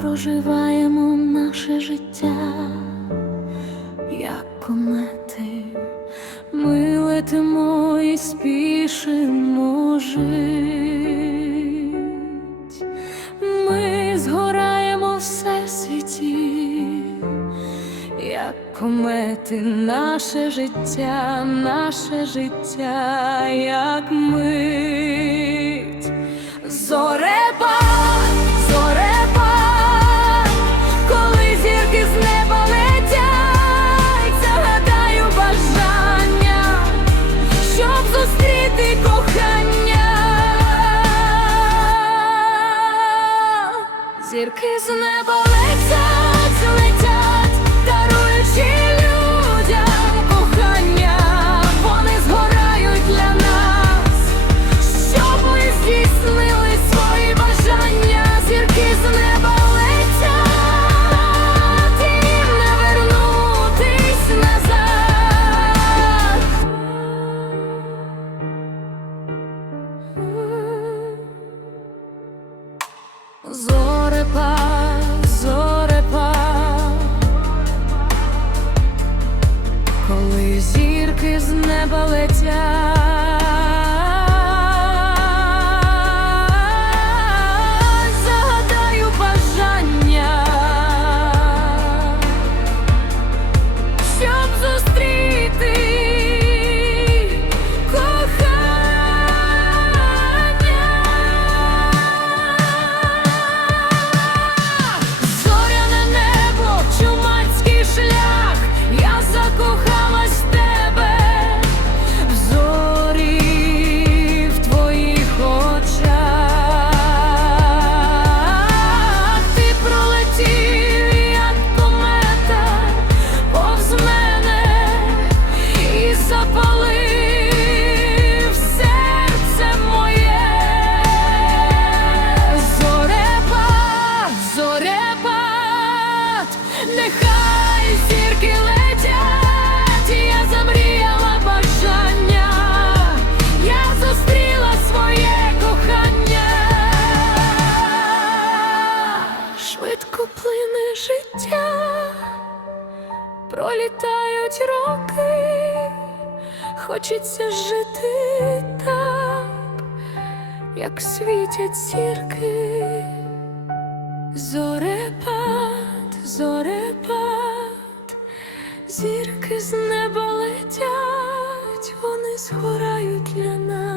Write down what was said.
проживаємо наше життя, як комети, ми летимо і спішимо жить. Ми згораємо в всесвіті, як комети, наше життя, наше життя, як мить. Зірки з неба летять, летять, даруючи людям кохання, вони згорають для нас, щоб ми здійснили свої бажання, зірки з неба летять, і не вернутись назад. Зорепа, зорепа, коли зірки з неба летять, нехай зірки летять, я замріяла бажання, я зустріла своє кохання. Швидко плине життя, пролітають роки, хочеться жити так як світять зірки, зорепад, зорепад, зірки з неба летять, вони згорають для нас.